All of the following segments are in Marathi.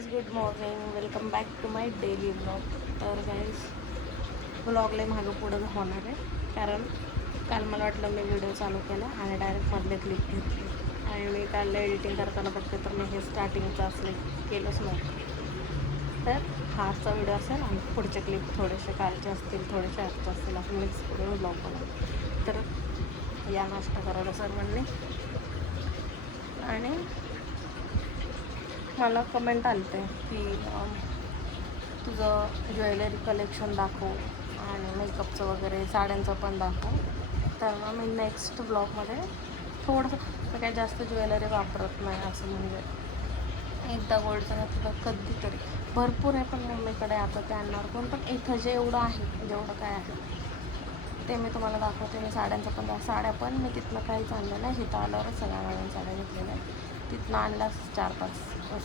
Guys, good morning. Welcome back to my daily blog. तर गाईज, ब्लॉगला मागं पुढं होणार आहे, कारण काल मला वाटलं मी व्हिडिओ चालू केला आणि डायरेक्ट मधले क्लिप घेतली आणि मी काल एडिटिंग करताना बघते तर मी हे स्टार्टिंगचं असले केलंच नव्हतं. तर हा आजचा व्हिडिओ असेल आणि पुढचे क्लिप थोडेसे कालचे असतील, थोडेसे आजचे असतील, असं मिक्स करून ब्लॉग बनवतो. तर या नाश्ता करायला सर्वांनी. आणि मला कमेंट आलते की तुझं ज्वेलरी कलेक्शन दाखव आणि मेकअपचं वगैरे साड्यांचं पण दाखव. तर मग मी नेक्स्ट ब्लॉगमध्ये थोडंसं काही जास्त ज्वेलरी वापरत नाही, असं म्हणजे एकदा गोल्डचं घातलं कधीतरी. भरपूर आहे पण मम्मीकडे आता ते आणणार कोण, पण इथं जे एवढं आहे, जेवढं काय आहे ते मी तुम्हाला दाखवते. मी साड्यांचं पण साड्या पण मी तिथनं काहीच आणलं नाही, इथं आल्यावरच सगळ्या नवीन साड्या घेतलेल्या आहेत. तिथनं आणल्यास 4-5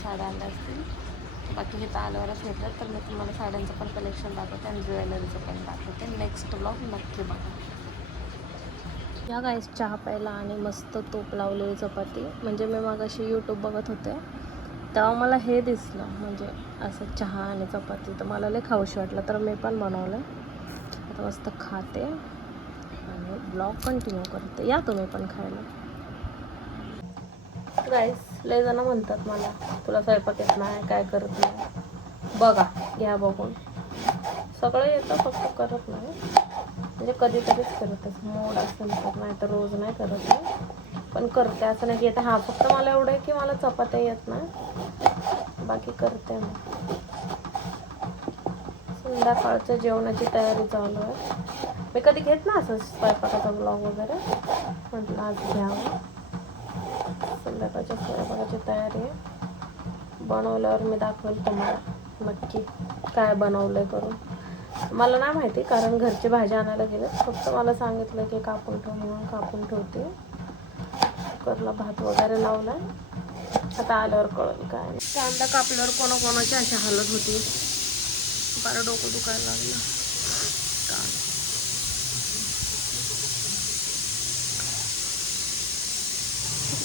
साड्या आणल्या असतील, बाकी इथं आल्यावरच घेतलं. तर मी तुम्हाला साड्यांचं पण कलेक्शन दाखवते आणि ज्वेलरीचं पण दाखवते. नेक्स्ट ब्लॉग नक्की बघा. या गाईस, चहा प्यायला आणि मस्त तूप लावलेली चपाती. म्हणजे मी मगाशी यूट्यूब बघत होते तेव्हा मला हे दिसलं, म्हणजे असं चहा आणि चपाती, तर मला लय खाऊशी वाटलं, तर मी पण बनवलं. आता मस्त खाते आणि ब्लॉग कंटिन्यू करते. या तुम्ही पण खायला. गाईस, लय जण म्हणतात मला, तुला स्वयंपाक येत नाही, काय करत नाही. बघा, घ्या बघून. सगळं येतं, फक्त करत नाही. म्हणजे कधीतरीच करतच, मूड असेल तर, नाही तर रोज नाही करत मी. पण करते, असं नाही की येतं. हां, फक्त मला एवढं आहे की मला चपात्या येत नाही, बाकी करते मी. संध्याकाळच्या जेवणाची तयारी चालू आहे. मी कधी घेत ना असं स्वयंपाकाचा ब्लॉग वगैरे, म्हटलं आज घ्यावं. संध्याकाळच्या स्वयंपाकाची तयारी आहे. बनवल्यावर मी दाखवेल तुम्हाला नक्की काय बनवलं आहे करून. मला नाही माहिती, कारण घरची भाजी आणायला गेले, फक्त मला सांगितलं की कापून ठेव म्हणून कापून ठेवते. कुकरला भात वगैरे लावला, आता आल्यावर कळेल काय. कांदा कापल्यावर कोणाकोणाची अशी हालत होती, बरं डोकं दुखायला लागलं.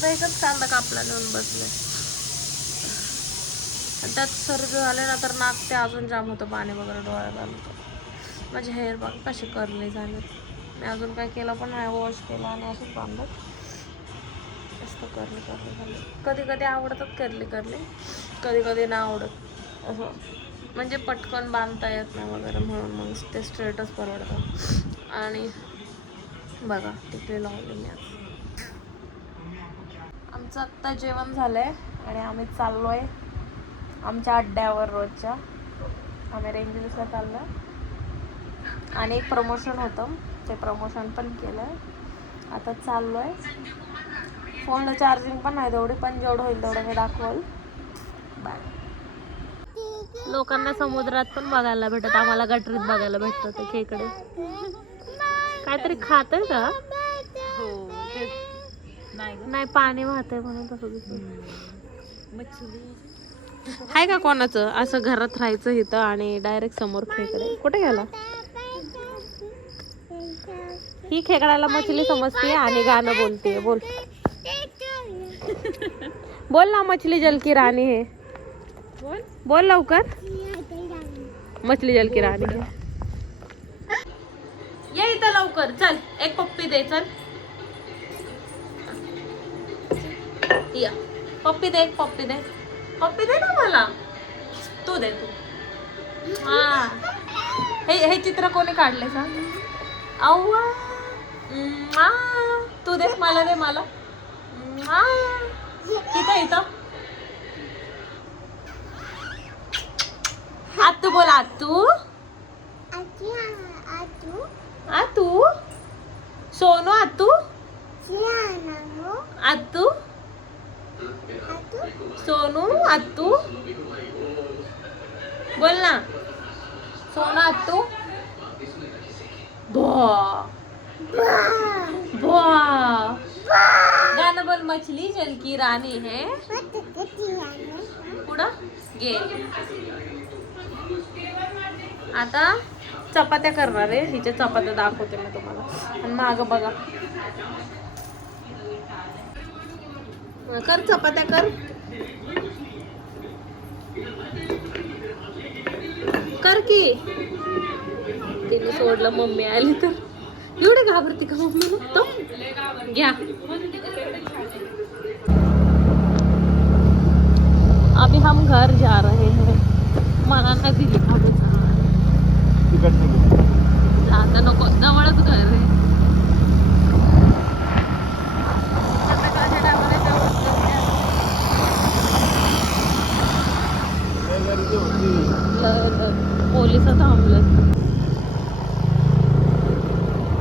एकच कांदा कापला घेऊन बसले आणि त्यात सर्दी झाले ना, तर नाक ते अजून जाम होतं, पाणी वगैरे डोळ्यात आलं. माझे हेअर बघ कसे करले झाले. मी अजून काय केलं पण नाही, वॉश केलं आणि असंच बांधत. मस्त करले झाले. कधी कधी आवडतात करले, कधी कधी नाही आवडत. असं म्हणजे पटकन बांधता येत नाही वगैरे, म्हणून मग ते स्ट्रेटच परवडतं. आणि बघा, टिकली लावली मी आज. आमचं आत्ता जेवण झालंय आणि आम्ही चाललोय आमच्या अड्ड्यावर रोजच्या. आम्ही रेंजल्सला चाललोय आणि एक प्रमोशन होतं, ते प्रमोशन पण केलंय. आता चाललोय. फोनला चार्जिंग पण नाही तेवढी, पण जेवढं होईल तेवढं मी दाखवल. बाय. लोकांना समुद्रात पण बघायला भेटत, आम्हाला गटरीत बघायला भेटतं. ते खेकडे काहीतरी खातंय का? नाही, पाणी वाहतंय म्हणून तसं दिसत. मच्छली हाय का कोणाचं असं घरात राहायचं इथं आणि डायरेक्ट समोर खेकडे? कुठे गेला? ही खेकड्याला मछली समजते आणि गाणं बोलते. बोल बोल ना, मछली जल की रानी है. बोल लवकर. मछली जल की रानी है. ये इथं लवकर, चल एक पप्पी दे. चल या, पप्पी दे, पप्पी दे, पप्पी दे ना मला. तू दे, तू. हा, हे चित्र कोणी काढले सांग? अव्वा, तू दे मला, दे मला. इथं इथं आतू बोल, आतू आतू, सोनू आतू आतू, सोनू आतू बोल ना. सोनू आतू गाणं बोल. मछली जल की रानी है. पुढं गेली. आता चपात्या करणार आहे, हिच्या चपात्या दाखवते मी तुम्हाला. आणि मागं बघा, कर चपात्या कर. कर की. तिने सोडलं मम्मी आली तर. एवढे घाबरती का मम्मी? तो घ्या. अभी हम घर जा रहे हैं. मला नाही दिली खाबच. आता नको, जवळच घर आहे. पोलिस थांबले.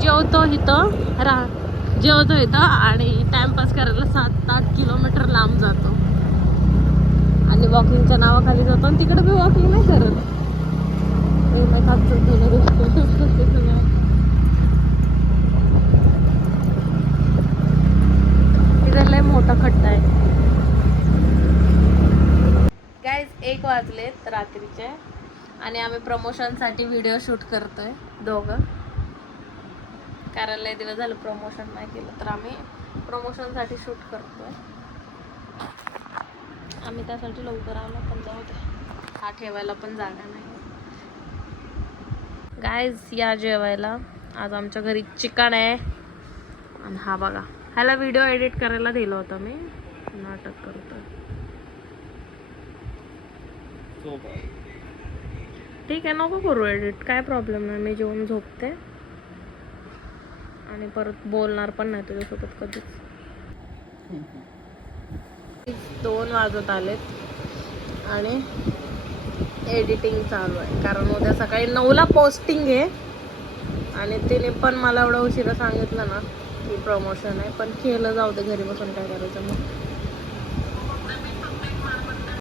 जेवतो इथं जेवतो इथं आणि टाइमपास करायला 7-8 किलोमीटर लांब जातो आणि वॉकिंगच्या नावाखाली जातो आणि तिकडे बी वॉकिंग नाही करत. तिथं लय मोठा खड्डा आहे. गाईज 1 वाजलेत रात्रीचे आणि आम्ही प्रमोशनसाठी व्हिडिओ शूट करतोय दोघं. कारण लय दिवस झालं प्रमोशन नाही केलं तर आम्ही प्रमोशनसाठी शूट करतोय. आम्ही त्यासाठी लवकर आलो पण जाऊ दे, हा ठेवायला पण जागा नाही. गाईज या जेवायला. आज आमच्या घरी चिकन आहे आणि हा बघा, ह्याला व्हिडिओ एडिट करायला दिलं होतं मी. नाटक करतोय. ठीक आहे, नको करू एडिट, काय प्रॉब्लेम नाही. मी जेवून झोपते आणि परत बोलणार पण नाही तुझ्यासोबत कधीच. 2 वाजत आलेत आणि एडिटिंग चालू आहे कारण उद्या सकाळी 9ला पोस्टिंग आहे. आणि तिने पण मला एवढं उशिरा सांगितलं ना की प्रमोशन आहे, पण केलं, जाऊ दे घरी बसून काय करायचं मग.